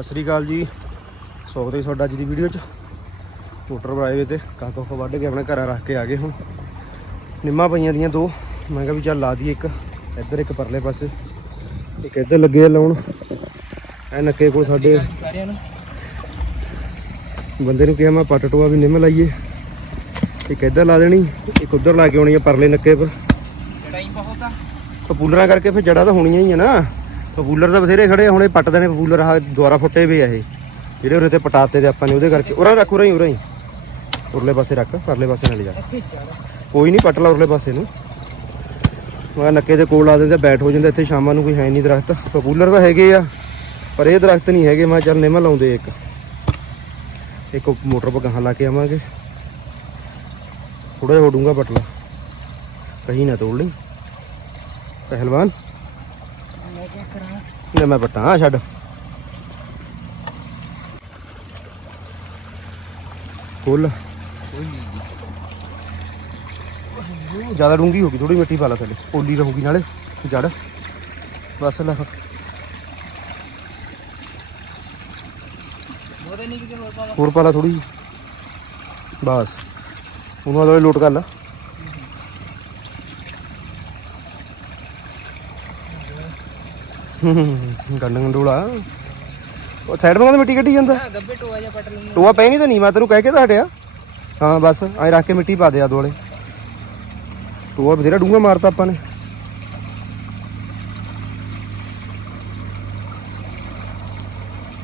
ਸਤਿ ਸ੍ਰੀ ਅਕਾਲ ਜੀ। ਸਵਾਗਤ ਹੈ ਤੁਹਾਡਾ ਅੱਜ ਦੀ ਵੀਡੀਓ 'ਚ। ਮੋਟਰ ਬਣਾਏ ਵੇ ਤੇ ਕਾਕਾ ਕੋ ਵੱਢ ਕੇ ਆਪਣੇ ਘਰਾਂ ਰੱਖ ਕੇ ਆ ਗਏ ਹੁਣ। ਨਿੰਮਾਂ ਪਈਆਂ ਦੀਆਂ ਦੋ। ਮੈਂ ਕਿਹਾ ਵੀ ਚੱਲ ਲਾ ਦਈਏ ਇੱਕ। ਇੱਧਰ ਇੱਕ ਪਰਲੇ ਪਾਸੇ। ਇੱਕ ਇੱਧਰ ਲੱਗੇ ਆ ਲਾਉਣ। ਐ ਨੱਕੇ ਕੋਲ ਸਾਡੇ ਬੰਦੇ ਨੂੰ ਕਿਹਾ ਮੈਂ ਪੱਟ ਟੋਆ ਵੀ ਨਿੰਮ ਲਾਈਏ। ਇੱਕ ਇੱਧਰ ਲਾ ਦੇਣੀ ਇੱਕ ਉੱਧਰ ਲਾ ਕੇ ਆਉਣੀ ਆ ਪਰਲੇ ਨੱਕੇ ਪਰ। ਲੜਾਈ ਬਹੁਤ ਆ। ਪਪੂਲਰਾਂ ਕਰਕੇ ਫਿਰ ਜੜਾ ਤਾਂ ਹੋਣੀਆਂ ਹੀ ਆ ਨਾ। ਪਪੂਲਰ ਤਾਂ ਬਥੇਰੇ ਖੜੇ ਆ, ਹੁਣ ਇਹ ਪੱਟ ਦੇਣੇ ਪਪੂਲਰ ਆ ਦੁਆਰਾ ਫੁੱਟੇ ਵੇ ਆ ਇਹ। ਜਿਹੜੇ ਉਰੇ ਤੇ ਪਟਾਤੇ ਦੇ ਆਪਾਂ ਨੇ ਉਹਦੇ ਕਰਕੇ। ਉਰਾਂ ਰੱਖ ਉਰਾਂ ਹੀ ਉਰਾਂ ਹੀ। ਉਰਲੇ ਪਾਸੇ ਰੱਖ ਪਰਲੇ ਪਾਸੇ ਨਾਲ ਜਾ ਇੱਥੇ ਚੜ ਕੋਈ ਨਹੀਂ ਪੱਟ ਲਾ ਉਰਲੇ ਪਾਸੇ ਨੂੰ। ਮੈਂ ਨੱਕੇ ਦੇ ਕੋਲ ਲਾ ਦਿੰਦੇ ਬੈਠ ਹੋ ਜਾਂਦੇ ਇੱਥੇ ਸ਼ਾਮਾਂ ਨੂੰ ਕੋਈ ਹੈ ਨਹੀਂ ਦਰਖਤ। ਪਪੂਲਰ ਤਾਂ ਹੈਗੇ ਆ ਪਰ ਇਹ ਦਰਖਤ ਨਹੀਂ ਹੈਗੇ। ਮੈਂ ਕਿਹਾ ਚੱਲ ਨਿੰਮ ਲਾਉਂਦੇ ਇੱਕ। ਇੱਕ ਮੋਟਰ ਪਰ ਗਾਹਾਂ ਲਾ ਕੇ ਆਵਾਂਗੇ। ਥੋੜਾ ਜਿਹਾ ਹੋਡੂੰਗਾ ਪੱਟ ਲਾ ਕਹੀਂ ਨਾ ਤੋੜ ਲਈ। ਪਹਿਲਵਾਨ। ਲੈ ਮੈਂ ਪੱਟਾਂ ਛੱਡ। ਫੁੱਲ ਜ਼ਿਆਦਾ ਡੂੰਗੀ ਹੋ ਗਈ ਥੋੜੀ ਮਿੱਟੀ ਪਾ ਲਾ ਥੱਲੇ, ਪੋਲੀ ਰਹੂਗੀ ਨਾਲੇ, ਜੜ। ਬਸ ਲੈ ਉਹਦੇ ਹੋਰ ਪਾ ਲਾ ਥੋੜੀ ਬਸ। ਉਹਨੂੰ ਆਲੇ ਲੋਟ ਕਰ ਲਾ। ਗੰਡ ਗੰਡੂਲਾ। ਉਹ ਸਾਈਡ ਤੋਂ ਮਿੱਟੀ ਕੱਢੀ ਜਾਂਦਾ। ਆ ਗੱਬੇ ਟੋਆ ਜਾਂ ਪਟ ਲੂੰਗਾ ਟੋਆ ਪੈ ਨਹੀਂ ਤਾਂ ਨਹੀਂ ਮੈਂ ਤੈਨੂੰ ਕਹਿ ਕੇ ਤਾਂ ਹਟਿਆ। ਹਾਂ ਬਸ ਐਂ ਰੱਖ ਕੇ ਮਿੱਟੀ ਪਾ ਦੇ ਆ ਦੁਆਲੇ ਟੋਆ ਬਥੇਰਾ ਡੂੰਗਾ ਮਾਰਤਾ ਆਪਾਂ ਨੇ।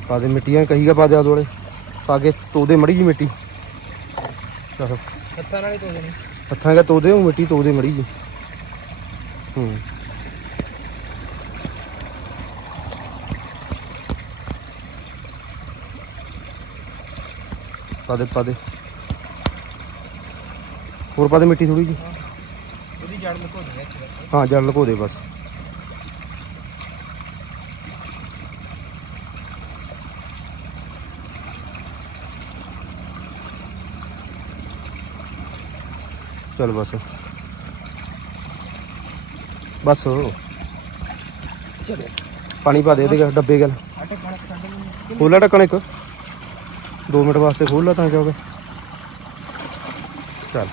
ਪਾ ਦੇ ਮਿੱਟੀਆਂ ਕਹੀਗਾ ਪਾ ਦੇ ਆ ਦੁਆਲੇ ਪਾ ਕੇ ਤੋਦੇ ਮੜੀ ਜੀ ਮਿੱਟੀ। ਆਹੋ ਹੱਥਾਂ ਨਾਲ ਹੀ ਧੋ ਦੇਣੀ ਹੱਥਾਂ ਕਾ ਤੋਦੇ ਉਹ ਮਿੱਟੀ ਤੋਦੇ ਮੜੀ ਜੀ ਹੂੰ। ਪਾ ਦੇ ਪਾ ਦੇ। ਹੋਰ ਪਾ ਦੇ ਮਿੱਟੀ ਥੋੜੀ ਜੀ ਉਹਦੀ ਜੜ ਲੁਕੋ ਦੇ ਹਾਂ ਜੜ ਲਕੋ ਦੇ ਬਸ। ਚਲ ਬਸ। ਬਸ। ਚਲੋ। ਪਾਣੀ ਪਾ ਦੇ ਇਹਦੇ ਡੱਬੇ ਗੱਲ ਖੋਲਾ ਢੱਕਣ ਇੱਕ। 2 ਮਿੰਟ ਵਾਸਤੇ ਖੋਲ ਲਾ ਤਾਂ ਕਿਉਂ ਚੱਲ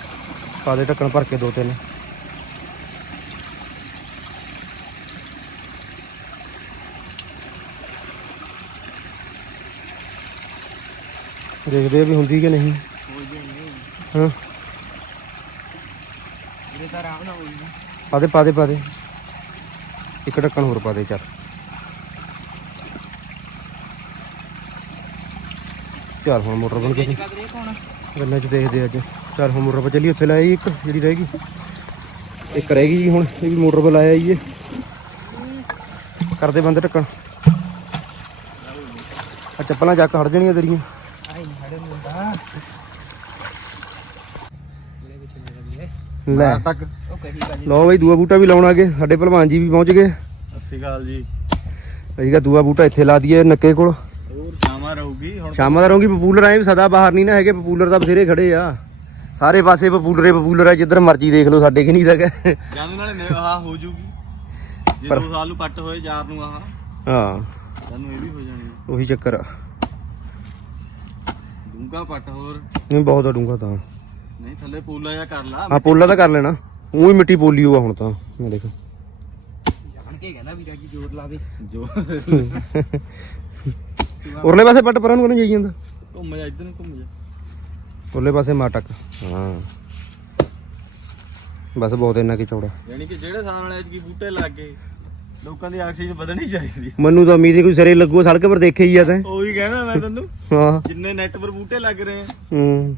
ਪਾ ਦੇ ਢੱਕਣ ਭਰ ਕੇ ਦੋ ਤਿੰਨ। ਦੇਖਦੇ ਆ ਵੀ ਹੁੰਦੀ ਕਿ ਨਹੀਂ। ਹੋ ਜੇ ਨਹੀਂ। ਹਾਂ। ਇਹ ਤਾਂ ਆਰਾਮ ਨਾਲ ਹੋਈ ਪਾ ਦੇ ਪਾ ਦੇ ਪਾ ਦੇ। ਇੱਕ ਢੱਕਣ ਹੋਰ ਪਾ ਦੇ ਚੱਲ। ਚੱਲ ਹੁਣ ਮੋਟਰ ਬਣ ਗਈ। ਗੱਲਾਂ 'ਚ ਦੇਖਦੇ ਅੱਜ। ਚੱਲ ਹੁਣ ਮੋਟਰ 'ਤੇ ਚੱਲੀ ਉੱਥੇ ਲਾਇਆ ਜੀ ਇੱਕ ਜਿਹੜੀ ਰਹਿ ਗਈ। ਇੱਕ ਰਹਿ ਗਈ ਜੀ ਹੁਣ ਇਹ ਵੀ ਮੋਟਰ 'ਤੇ ਲਾਇਆ ਜੀ ਇਹ ਕਰਦੇ ਬੰਦ ਢੱਕਣ। ਆ ਚੱਪਲਾਂ ਚੱਕ ਹਟ ਜਾਣੀਆਂ ਤੇਰੀਆਂ। ਲੈ। ਲੈ ਬਈ ਦੂਆ ਬੂਟਾ ਵੀ ਲਾਉਣ ਆ ਗਏ। ਸਾਡੇ ਭਲਵਾਨ ਜੀ ਵੀ ਪਹੁੰਚ ਗਏ। ਸਤਿ ਸ਼੍ਰੀ ਅਕਾਲ ਜੀ। ਕਿਹਾ ਦੂਆ ਬੂਟਾ ਇੱਥੇ ਲਾ ਦਈਏ ਨੱਕੇ ਕੋਲ। ਸ਼ਾਮਾਂ ਰਹੂਗੀ ਹੁਣ ਸ਼ਾਮਾਂ ਦਾ ਰਹੂੰਗੀ ਪਪੂਲਰ ਆਏ ਵੀ ਸਦਾ ਬਾਹਰ ਨਹੀਂ ਨਾ ਹੈਗੇ ਪਪੂਲਰ ਤਾਂ ਬਥੇਰੇ ਖੜੇ ਆ। ਸਾਰੇ ਪਾਸੇ ਪਪੂਲਰੇ ਪਪੂਲਰ ਆ ਜਿੱਧਰ ਮਰਜ਼ੀ ਦੇਖ ਲਓ ਸਾਡੇ ਕਿ ਨਹੀਂ ਤੱਕ ਜਾਨੂੰ ਨਾਲੇ ਨੇ ਆਹ ਹੋ ਜੂਗੀ। ਜੇ ਪਰ- ਦੋ ਸਾਲ ਨੂੰ ਪੱਟ ਹੋਏ ਚਾਰ ਨੂੰ ਆਹ। ਹਾਂ। ਸਾਨੂੰ ਇਹ ਵੀ ਹੋ ਜਾਣੀ ਆ। ਉਹੀ ਚੱਕਰ ਆ। ਡੂੰਘਾ ਪੱਟ ਹੋਰ। ਨਹੀਂ ਬਹੁਤ ਡੂੰਗਾ ਤਾਂ। ਨਹੀਂ ਥੱਲੇ ਪੂਲਾ ਜਾਂ ਕਰ ਲਾ। ਹਾਂ ਪੋਲਾ ਤਾਂ ਕਰ ਲੈਣਾ। ਉਹ ਹੀ ਮਿੱਟੀ ਪੋਲੀ ਹੋਆ ਹੁਣ ਤਾਂ ਮੈਂ ਦੇਖ। ਜਾਣ ਕੇ ਕਹਿੰਦਾ ਵੀਰਾ ਕੀ ਜ਼ੋਰ ਲਾਵੇ ਜੋ ਉਰਲੇ ਪਾਸੇ ਪੱਟ ਪਰਾਂ ਨੂੰ ਕਿਉਂ ਜਾਈ ਜਾਂਦਾ? ਘੁੰਮ ਜਾ ਇੱਧਰ ਨੂੰ ਘੁੰਮ ਜਾ। ਉਰਲੇ ਪਾਸੇ ਮਾਟਕ। ਹਾਂ। ਬਸ ਬਹੁਤ ਇੰਨਾ ਕੀ ਚੌੜਾ। ਯਾਨੀ ਕਿ ਜਿਹੜੇ ਸਾਲ ਨਾਲ ਐਤਕੀ ਬੂਟੇ ਲੱਗ ਗਏ ਲੋਕਾਂ ਦੀ ਆਕਸੀਜਨ ਵਧਣੀ ਚਾਹੀਦੀ ਮੈਨੂੰ ਤਾਂ ਉਮੀਦ ਹੀ ਕੋਈ ਸਿਰੇ ਲੱਗੂ ਸੜਕ ਪਰ ਦੇਖੇ ਹੀ ਆ ਤੈਂ। ਉਹੀ ਕਹਿੰਦਾ ਮੈਂ ਤੈਨੂੰ। ਹਾਂ। ਜਿੰਨੇ ਨੈਟ ਪਰ ਬੂਟੇ ਲੱਗ ਰਹੇ ਆ। ਹੂੰ।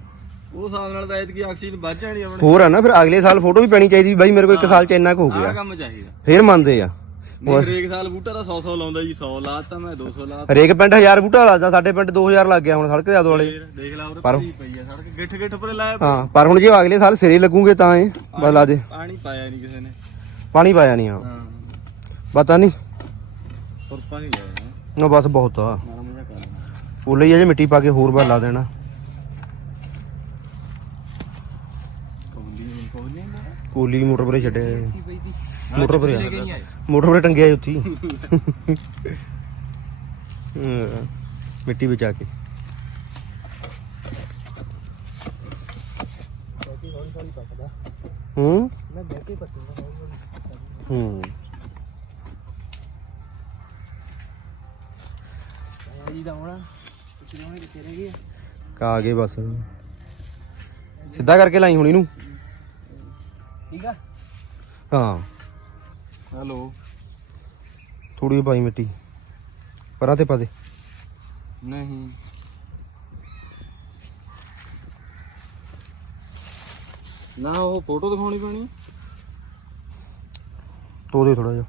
ਉਹ ਹਿਸਾਬ ਨਾਲ ਤਾਂ ਐਤਕੀ ਆਕਸੀਜਨ ਵੱਧ ਜਾਣੀ ਆਪਣੇ। ਹੋਰ ਆ ਨਾ ਫਿਰ ਅਗਲੇ ਸਾਲ ਫੋਟੋ ਵੀ ਪੈਣੀ ਚਾਹੀਦੀ ਵੀ ਬਾਈ ਮੇਰੇ ਕੋਲ ਇੱਕ ਸਾਲ ਚ ਇੰਨਾ ਕੁ ਹੋ ਆਹ ਗਿਆ ਕੰਮ ਚਾਹੀਦਾ। ਫੇਰ ਮੰਨਦੇ ਆ। ਨਹੀਂ ਹਰੇਕ ਸਾਲ ਬੂਟਾ ਦਾ 100 100 ਲਾਉਂਦਾ ਜੀ 100 ਲਾਤਾ ਮੈਂ 200 ਲਾਤਾ ਹਰੇਕ ਪਿੰਡ 1000 ਬੂਟਾ ਲੱਗਦਾ ਸਾਡੇ ਪਿੰਡ 2000 ਲੱਗ ਗਿਆ ਹੁਣ ਸੜਕ ਦੇ ਫੇਰ ਦੇਖ ਲਾ ਉਰੇ ਪਰ- ਭਰੀ ਪਈ ਆ ਸੜਕ ਗਿੱਠ ਗਿੱਠ ਪਰੇ ਲਾਇਆ ਹਾਂ ਪਰ ਹੁਣ ਜੇ ਅਗਲੇ ਸਾਲ ਸਿਰੇ ਲੱਗੂਗੇ ਤਾਂ ਇਹ ਬਸ ਲਾ ਦੇ। ਪਾਣੀ ਪਾਇਆ ਨਹੀਂ ਕਿਸੇ ਨੇ। ਪਾਣੀ ਪਾਇਆ ਨਹੀਂ ਹਾਂ। ਹਾਂ। ਪਤਾ ਨਹੀਂ ਤੁਰਪਾ ਨਹੀਂ ਲਾਇਆ ਨਾ। ਬਸ ਬਹੁਤ ਆ। ਕਰ ਲੈਣਾ। ਹੀ ਅਜੇ ਮਿੱਟੀ ਪਾ ਕੇ ਹੋਰ ਬਾਰ ਲਾ ਦੇਣਾ। ਕੋਲੀ ਮੋਟਰ ਪਰੇ ਛੱਡਿਆ ਦੀ। ਮੋਟਰ ਪਰੇ ਮੋਟਰ ਪਰੇ ਟੰਗਿਆ ਉੱਥੀ ਮਿੱਟੀ ਵਿੱਚ ਆ ਕੇ ਹੂੰ ਮੈਂ ਬਹਿ ਕੇ। ਪੱਟੂਗਾ ਹੌਲੀ ਹੌਲੀ ਹੂੰ। ਆ ਜੀ ਦਾ ਹੋਣਾ ਤੁਸੀਂ ਹੋਣੇ ਕਿੱਥੇ ਰਹਿ ਗਏ ਕਾ ਗਏ ਬਸ। ਸਿੱਧਾ ਕਰਕੇ ਲਾਈ ਹੁਣ ਇਹਨੂੰ ਠੀਕ ਆ? ਹਾਂ। ਹੈਲੋ। ਥੋੜੀ ਪਾਈ ਮਿੱਟੀ। ਪਰਾਂ ਤੇ ਪਾ ਦੇ। ਨਹੀਂ। ਨਾ ਉਹ ਫੋਟੋ ਦਿਖਾਉਣੀ ਪੈਣੀ? ਤੋ ਦੇ ਥੋੜਾ ਜਿਹਾ।